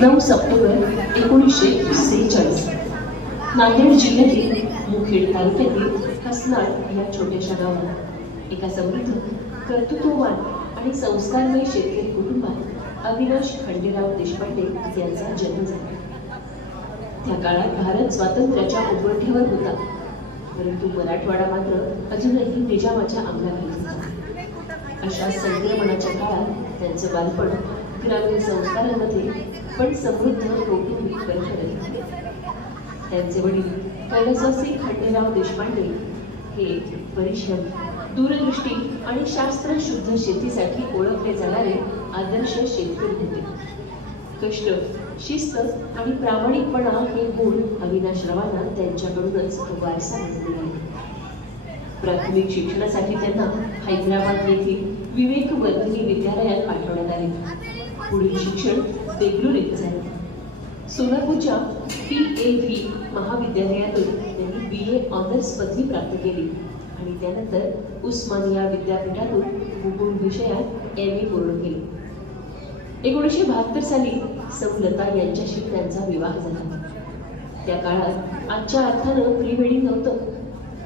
9 September 1946 Nanded जिल्ह्यातील मुखेड तालुक्यातील हसनाळ या छोट्याशा गावात एका समृद्ध कर्तृत्ववान आणि संस्कारमय शेतकरी कुटुंबात अविनाश खंडेराव देशपांडे यांचा जन्म झाला. त्या काळात भारत स्वातंत्र्याच्या उंबरठ्यावर होता, परंतु मराठवाडा मात्र अजूनही निजामाच्या अंगाखाली होता. अशा संक्रमणाच्या काळात त्यांचं बालपण ग्रामीण संस्कारांमध्ये पण समृद्ध कौटुंबिक परंपरेत. त्यांचे वडील कैलासवासी खंडेराव देशपांडे हे परिश्रम, दूरदृष्टी आणि शास्त्रशुद्ध शेतीसाठी ओळखले जाणारे आदर्श शेतकरी होते. कष्ट, शिस्त आणि प्रामाणिकपणा हे गुण अविनाशरावांना त्यांच्याकडूनच वारसा मिळाले आहे. प्राथमिक शिक्षणासाठी त्यांना हैदराबाद येथील विवेकवर्धिनी विद्यालयात पाठवण्यात आले. पुढील शिक्षण देगलूर येथे झाले. सोलापूरच्या PAV महाविद्यालयातून त्यांनी BA ऑनर्स पदवी प्राप्त केली आणि त्यानंतर उस्मानिया विद्यापीठातून भूगोल विषयात MA पूर्ण केले. 1972 साली सौलता यांच्याशी त्यांचा विवाह झाला. त्या काळात आजच्या अर्थानं प्री वेडिंग नव्हतं.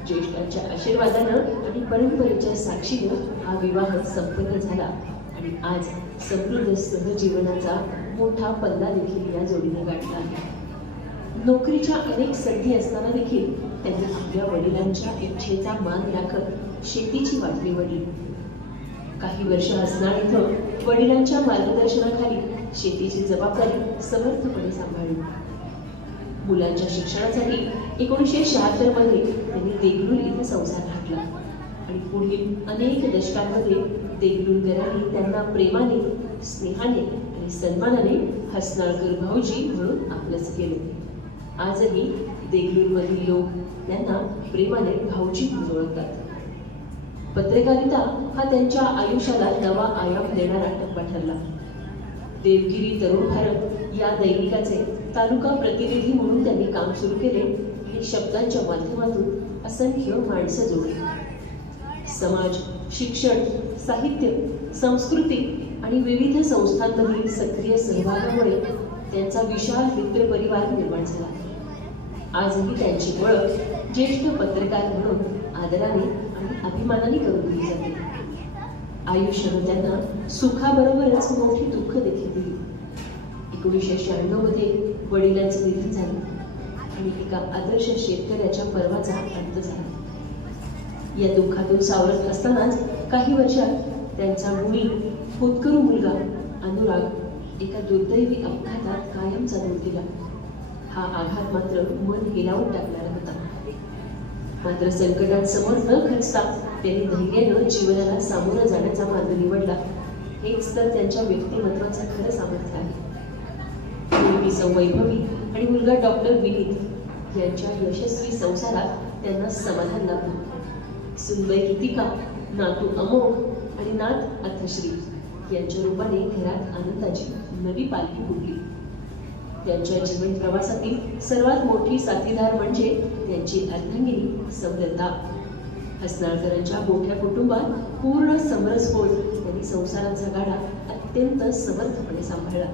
ज्येष्ठांच्या आशीर्वादानं आणि परंपरेच्या साक्षीनं हा विवाह संपन्न झाला आणि आज समृद्ध सहजीवनाचा मोठा पल्ला देखील या जोडीने गाठला आहे. नोकरीच्या अनेक संधी असताना देखील त्यांनी आपल्या वडिलांच्या इच्छेचा मान राखत शेतीची वाट निवडली. काही वर्ष हसनाळ इथं वडिलांच्या मार्गदर्शनाखाली शेतीची जबाबदारी समर्थपणे सांभाळली. मुलांच्या शिक्षणासाठी 1976 मध्ये त्यांनी देगलूर इथे संसार घातला आणि पुढील अनेक दशकांमध्ये देगलूरकरांनी त्यांना प्रेमाने, स्नेहाने आणि सन्मानाने हसनाळकर भाऊजी म्हणून आपलंच केले. आजही देगलूरमधील लोक त्यांना प्रेमाने भाऊजी म्हणून ओळखतात. पत्रकारिता हा त्यांच्या आयुष्याला नवा आयाम देणारा टप्पा ठरला. देवगिरी तरुण भारत या दैनिकाचे तालुका प्रतिनिधी म्हणून त्यांनी काम सुरू केले आणि शब्दांच्या माध्यमातून असंख्य माणसं जोडली. समाज, शिक्षण, साहित्य, संस्कृती आणि विविध संस्थांमधील सक्रिय सहभागामुळे त्यांचा विशाल मित्र परिवार निर्माण झाला. आजही त्यांची ओळख ज्येष्ठ पत्रकार म्हणून आदराने आणि अभिमानाने करून दिली जाते. आयुष्यानं त्यांना सुखाबरोबरच मोठी दुःख देखील दिली. 1996 मध्ये वडिलांचं निधन झालं आणि एका आदर्श शेतकऱ्याच्या पर्वाचा अंत झाला. या दुःखातून सावरत असतानाच काही वर्षात त्यांचा गुणी होतकरू मुलगा अनुराग एका दुर्दैवी अपघातात कायमचा दूर गेला. हा आघात मात्र मन हेलावून टाकणारा होता. मात्र संकटात समोर न खचता त्यांनी धैर्यानं जीवनाला सामोरं जाण्याचा मार्ग निवडला. हेच तर त्यांच्या व्यक्तिमत्वाचं खरं सामर्थ्य आहे. मुलगी सौवैभवी आणि मुलगा डॉक्टर विनीत यांच्या यशस्वी संसारात त्यांना समाधान लाभलं. सुनबाई गीतिका, नातू अमोघ आणि नात अथश्री यांच्या रूपाने घरात आनंदाची नवी पालखी फुटली. त्यांच्या जीवन प्रवासातील सर्वात मोठी साथीदार म्हणजे त्यांची अर्धांगिनी सौलता. हसनाळकरांच्या मोठ्या कुटुंबात पूर्ण समरस होत त्यांनी संसाराचा गाडा अत्यंत समर्थपणे सांभाळला.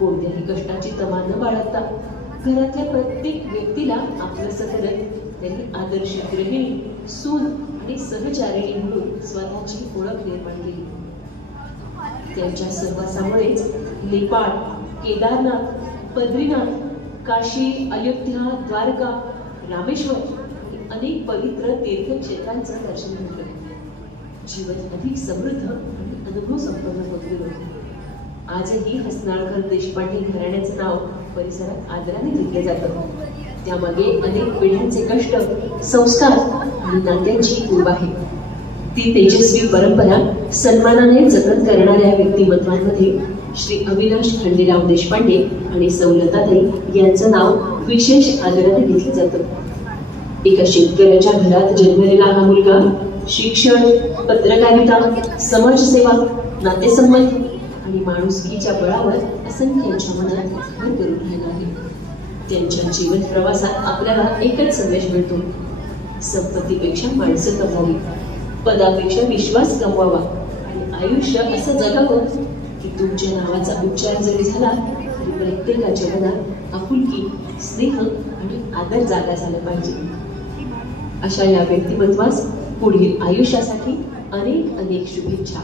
कोणत्याही कष्टाची तमा न बाळगता घरातल्या प्रत्येक व्यक्तीला आपलंसं करत त्यांनी आदर्श गृहिणी, सून आणि सहचारिणी म्हणून स्वतःची ओळख निर्माण केली. त्यांच्या सहवासामुळेच नेपाळ, केदारनाथ, बद्रीनाथ, काशी, अयोध्या, द्वारका, रामेश्वर आणि अनेक पवित्र तीर्थक्षेत्रांचं दर्शन घेतलं. जीवन अधिक समृद्ध आणि अनुभव संपन्न होत गेलं. आजही हसनाळकर देशपांडे घराण्याचं नाव परिसरात आदराने घेतलं जातं. त्यामागे अनेक पिढ्यांचे कष्ट, संस्कार आणि नात्यांची उब आहे. ती तेजस्वी परंपरा सन्मानाने जतन करणाऱ्या व्यक्तिमत्वांमध्ये श्री अविनाश खंडेराव देशपांडे आणि सौलताताई यांचं नाव विशेष आदराने घेतलं जातं. एका शेतकऱ्याच्या घरात जन्मलेला हा मुलगा शिक्षण, पत्रकारिता, समाजसेवा, नातेसंबंध आणि माणुसकीच्या बळावर असंख्यांच्या मनात घर करून राहिला आहे. त्यांच्या जीवन प्रवासात आपल्याला एकच संदेश मिळतो: संपत्तीपेक्षा माणसं कमवावी, पदापेक्षा विश्वास गमवावा आणि आयुष्य असं जगावं की तुमच्या नावाचा उच्चार जरी झाला तरी प्रत्येकाच्या मनात आपुलकी, स्नेह आणि आदर जागा झाला पाहिजे. अशा या व्यक्तिमत्वास पुढील आयुष्यासाठी अनेक अनेक शुभेच्छा.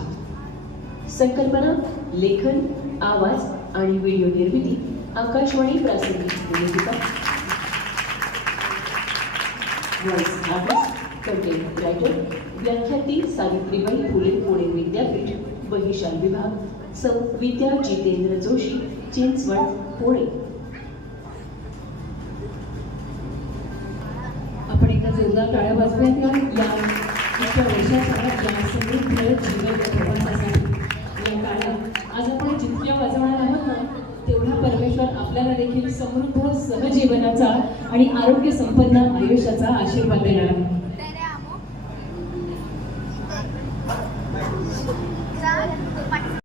संकल्पना, लेखन, आवाज आणि व्हिडिओ निर्मिती आकाशवाणी प्रासंगिक निवेदिका. व्हॉइस आर्टिस्ट, कंटेंट रायटर, व्याख्याती सावित्रीबाई फुले पुणे विद्यापीठ, बहिशाल विभाग, सौ विद्या जितेंद्र जोशी, चिंचवड, पुणे. आपण एकदा जोरदार टाळ्या वाजवूयात या इतक्या वर्षाच्या या समृद्ध जीवन प्रवासासाठी. या टाळ्या आज आपण जितक्या वाजवणार आहोत ना तेवढा परमेश्वर आपल्याला देखील समृद्ध सहजीवनाचा आणि आरोग्य संपन्न आयुष्याचा आशीर्वाद देणार आहे.